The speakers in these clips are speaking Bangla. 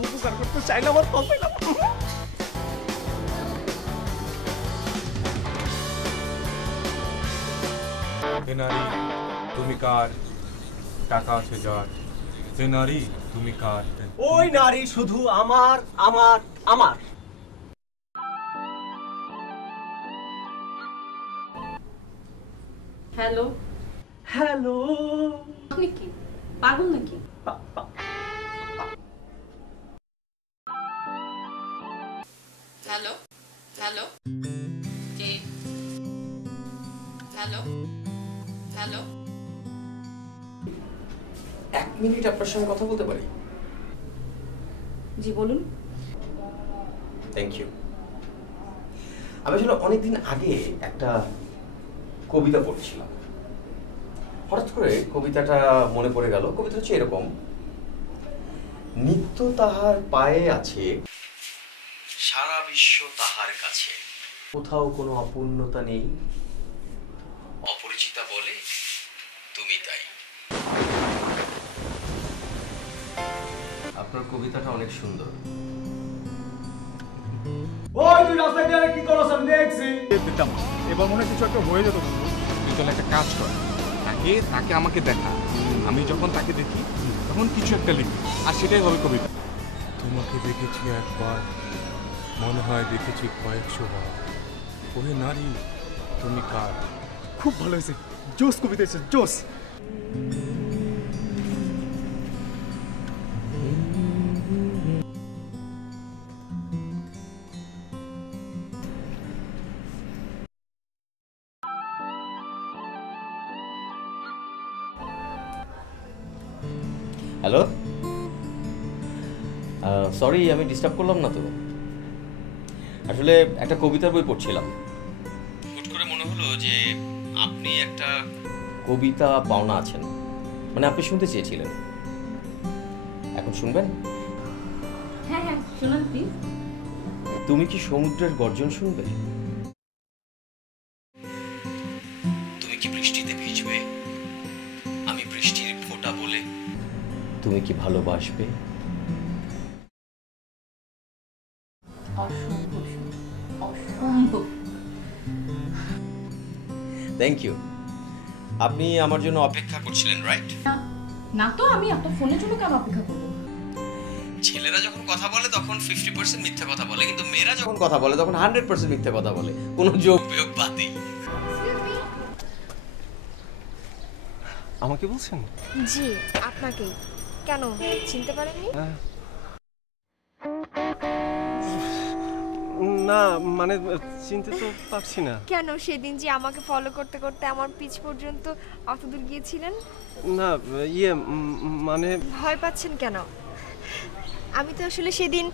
উপকার করতে চাইলে আমার পাবে না। হে নারী তুমি কার, টাকা আছে যার, হে নারী তুমি কার। ওই নারী শুধু আমার আমার আমার। হ্যালো হ্যালো, আপনি কি পাগল নাকি? হ্যালো হ্যালো কে? হ্যালো হ্যালো 1 মিনিট আপনার সঙ্গে কথা বলতে পারি? জি বলুন। Thank you. আমি আসলে অনেকদিন আগে একটা কবিতা পড়ছিলাম, হঠাৎ করে কবিতাটা মনে পড়ে গেল। কবিতা হচ্ছে এরকম: নিত্য তাহার পায়ে আছে, সারা বিশ্ব তাহার কাছে, কোথাও কোনো অপূর্ণতা নেই, অপরিচিতা বলে তুমি তাই। আপনার কবিতাটা অনেক সুন্দর। ওই তুই রাস্তায় দিয়ে কি করছ আমি দেখছি। এবার মনে কিছু একটা হয়ে যেত। তুই তাহলে একটা কাজ কর, তাকে আমাকে দেখা, আমি যখন তাকে দেখি তখন কিছু একটা লিখি, আর সেটাই হবে কবিতা। তোমাকে দেখেছি একবার, মনে হয় দেখেছি কয়েকশো বার, ওহে নারী তুমি কার। খুব ভালো হয়েছে, জোস কবিতা হয়েছে, জোস। হ্যালো, সরি আমি ডিস্টার্ব করলাম না তো? আসলে একটা কবিতার বই পড়ছিলাম, হুট করে মনে হলো যে আপনি একটা কবিতা পাওনা আছেন, মানে আপনি শুনতে চেয়েছিলেন। এখন শুনবেন? হ্যাঁ হ্যাঁ শুনুন প্লিজ। তুমি কি সমুদ্রের গর্জন শুনবে? তুমি কি বৃষ্টিতে ভিজবে? আমি বৃষ্টির ফোঁটা বলে। তুমি কি ভালোবাসবে? অসম্ভব অসম্ভব। Thank you. আপনি আমার জন্য অপেক্ষা করছিলেন, রাইট? না তো, আমি আপনার ফোনের জন্য কেন অপেক্ষা করবো? ছেলেরা যখন কথা বলে তখন 50% মিথ্যা কথা বলে, কিন্তু মেয়েরা যখন কথা বলে তখন 100% মিথ্যা কথা বলে, কোনো যোগ বিয়োগ বাদই। আমাকে বলছেন? জি আপনাকেই। কেন চিনতে পারেননি? না মানে চিনতে তো পারছি না। কেন সেদিন যে আমাকে ফলো করতে করতে আমার পিচ পর্যন্ত অতদূর গিয়েছিলেন? না ইয়ে মানে ভয় পাচ্ছেন কেন? আমি তো আসলে সেদিন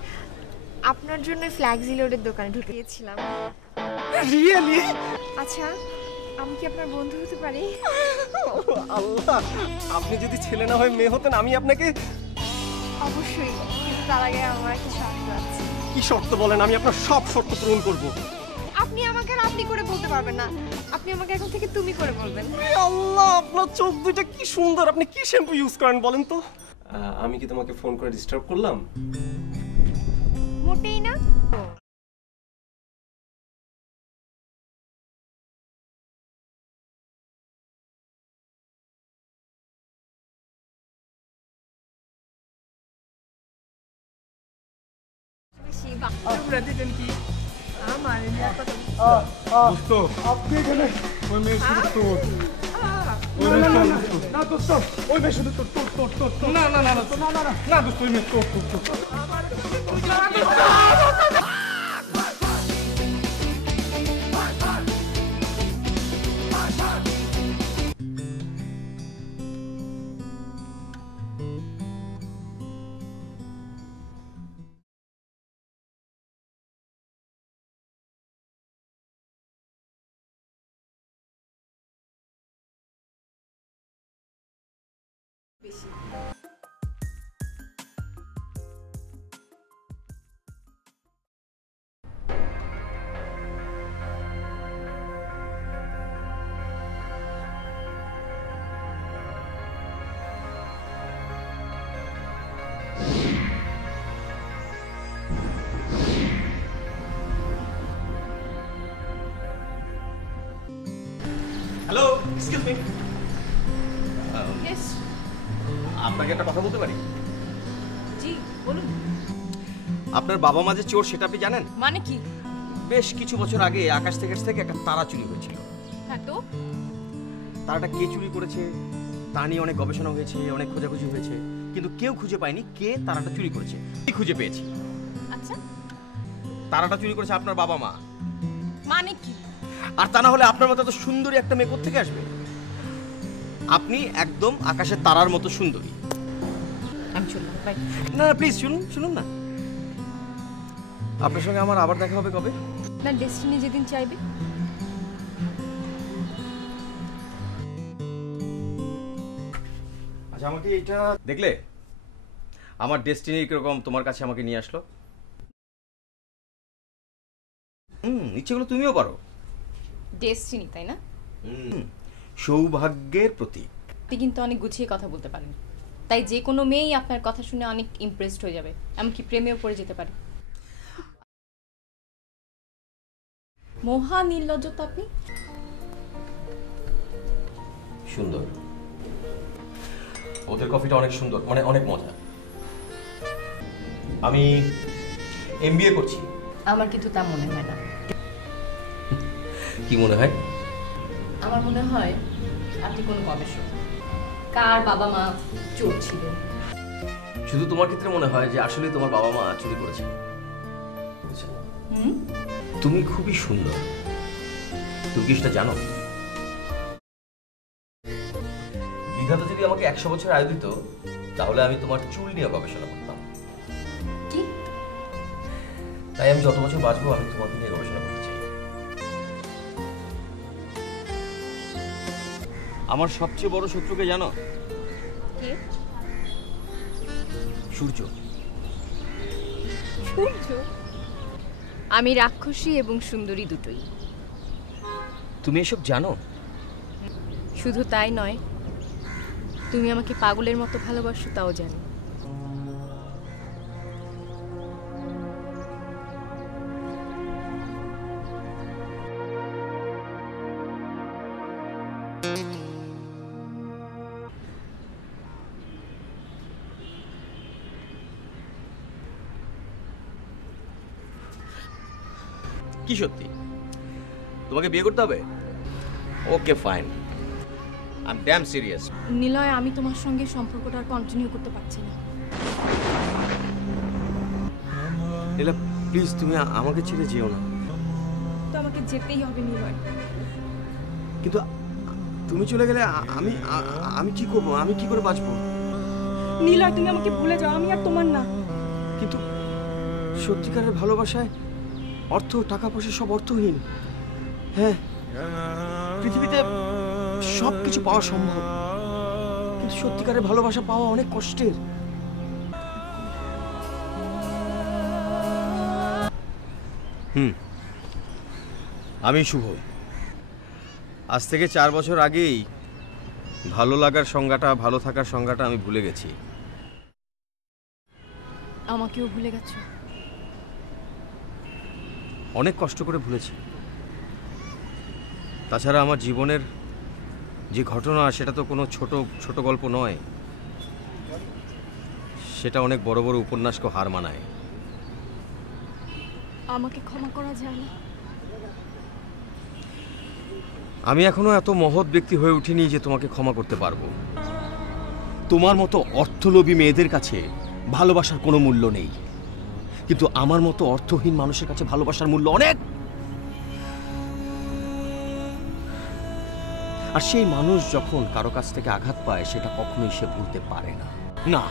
আপনার জন্য ফ্ল্যাক্সি লোডের দোকানে ঢুকে গিয়েছিলাম। রিয়েলি? আচ্ছা আমি কি আপনার বন্ধু হতে পারি? আল্লাহ, আপনি যদি ছেলে না হয়ে মেয়ে হতেন আমি আপনাকে। অবশ্যই, কিন্তু তার আগে আমার একটা শর্ত আছে। কি শর্ত বলেন? আমি আপনার সব শর্ত পূরণ করব। আপনি আমাকে আর আপনি করে বলতে পারবেন না, আপনি আমাকে এখন থেকে তুমি করে বলবেন। আল্লাহ, আপনার চোখ দুইটা কি সুন্দর। আপনি কি শ্যাম্পু ইউজ করেন বলেন তো? আমি কি তোমাকে ফোন করে ডিস্টার্ব করলাম? মোটেই না। আপনারা দিতেন কি? আমার দোস্ত আপনি এখানে ওই মেয়ে শুধু তোর, না দোস্ত, ওই মেয়ে শুধু তোর তোর তোর তোর তোর। না না না না না না না দোস্ত, ওই মেয়ে তোর তোর তোর। বেশি এক্সকিউজ মি, ইয়েস, আপনাকে একটা কথা বলতে পারি? জি বলুন। আপনার বাবা মা যে চোর সেটা আপনি জানেন? মানে কি? বেশ কিছু বছর আগে আকাশ থেকে একটা তারা চুরি হয়েছিল। হ্যাঁ তো তারাটা কে চুরি করেছে তা নিয়ে অনেক গবেষণা হয়েছে, অনেক খোঁজাখুঁজি হয়েছে, কিন্তু কেউ খুঁজে পায়নি কে তারাটা চুরি করেছে। কি খুঁজে পেয়েছি, আচ্ছা, তারাটা চুরি করেছে আপনার বাবা মা। মানে কি? আর তা না হলে আপনার মতো এত সুন্দরী একটা মেয়ে কোত্থেকে আসবে? আপনি একদম আকাশের তারার মতো সুন্দরী। আমি চললাম, বাই। না প্লিজ শুনুন, শুনুন না। আপনার সঙ্গে আমার আবার দেখা হবে কবে? না, ডেস্টিনি যেদিন চাইবে। আচ্ছা, আমাকে এটা দেখলে আমার ডেস্টিনি কিরকম তোমার কাছে আমাকে নিয়ে আসলো। ইচ্ছেগুলো তুমিও পারো। ডেস্টিনি, তাই না? সৌভাগ্যের প্রতীক। আপনি কিন্তু অনেক গুছিয়ে কথা বলতে পারেন, তাই যে কোনো মেয়েই আপনার কথা শুনে অনেক ইমপ্রেসড হয়ে যাবে, এমনকি প্রেমেও পড়ে যেতে পারে। মহা নির্লজ্জ তো আপনি। সুন্দর, ওদের কফিটা অনেক সুন্দর, মানে অনেক মজা। আমি এমবিএ করছি। আমার কিন্তু তা মনে হয় না। কি মনে হয়? আমার মনে হয় আপনি কোনো গবেষক। কার বাবা মা চোর ছিল? শুধু তোমার ক্ষেত্রে মনে হয় যে আসলে তোমার বাবা মা চুরি করেছে। তুমি খুবই সুন্দর, তুমি কি সেটা জানো? বিধাতা যদি আমাকে 100 বছর আয়ু দিত তাহলে আমি তোমার চুল নিয়ে গবেষণা করতাম। কি? তাই আমি যত বছর বাঁচবো আমি তোমাকে নিয়ে গবেষণা করতে চাই। আমার সবচেয়ে বড় শত্রুকে জানো? কে? সূর্য। সূর্য? আমি রাক্ষসী এবং সুন্দরী দুটোই। তুমি এসব জানো? শুধু তাই নয়, তুমি আমাকে পাগলের মতো ভালোবাসো তাও জানি। কি সত্যি? তোমাকে বিয়ে করতে হবে? Okay fine, I am damn serious. Niloy, আমি তোমার সঙ্গে সম্পর্কটা কন্টিনিউ করতে পারছি না। নীলা প্লিজ, তুমি আমাকে ছেড়ে যেও না। তো আমাকে যেতেই হবে নিলয়। কিন্তু তুমি চলে গেলে আমি আমি কি করবো? আমি কি করে বাঁচবো? নিলয়, তুমি আমাকে ভুলে যাও, আমি আর তোমার না। কিন্তু সত্যিকারের ভালোবাসায় অর্থ, টাকা পয়সা সব অর্থহীন। হ্যাঁ, পৃথিবীতে সব কিছু পাওয়া সম্ভব, কিন্তু সত্যিকারের ভালোবাসা পাওয়া অনেক কষ্টের। আমি শুভ। আজ থেকে 4 বছর আগেই ভালো লাগার সংজ্ঞাটা, ভালো থাকার সংজ্ঞাটা আমি ভুলে গেছি। আমাকেও ভুলে গেছো? অনেক কষ্ট করে ভুলেছি। তাছাড়া আমার জীবনের যে ঘটনা সেটা তো কোনো ছোট ছোট গল্প নয়, সেটা অনেক বড় বড় উপন্যাসকে হার মানায়। আমাকে ক্ষমা করা যায় না? আমি এখনো এত মহৎ ব্যক্তি হয়ে উঠিনি যে তোমাকে ক্ষমা করতে পারবো। তোমার মতো অর্থলোভী মেয়েদের কাছে ভালোবাসার কোনো মূল্য নেই, কিন্তু আমার মতো অর্থহীন মানুষের কাছে ভালোবাসার মূল্য অনেক। আর সেই মানুষ যখন কারো কাছ থেকে আঘাত পায় সেটা কখনোই সে ভুলতে পারে না। না,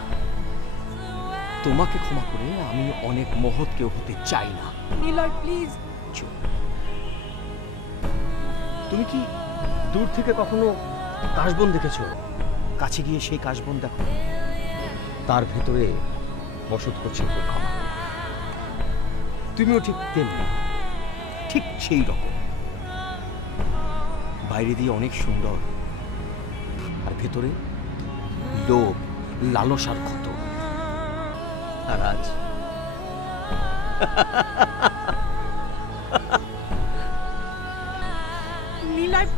তোমাকে ক্ষমা করে আমি অনেক মহৎ কেউ হতে চাই না। নিলয় প্লিজ। চুপ। তুমি কি দূর থেকে কখনো কাশবন দেখেছো? কাছে গিয়ে সেই কাশবন দেখো, তার ভেতরে বসত করছে ক্ষমা। তুমিও ঠিক তেমনি, ঠিক সেই রকম। বাইরে দিয়ে অনেক সুন্দর, আর ভেতরে লোভ, লালসার ক্ষত। আর আজ নিলয়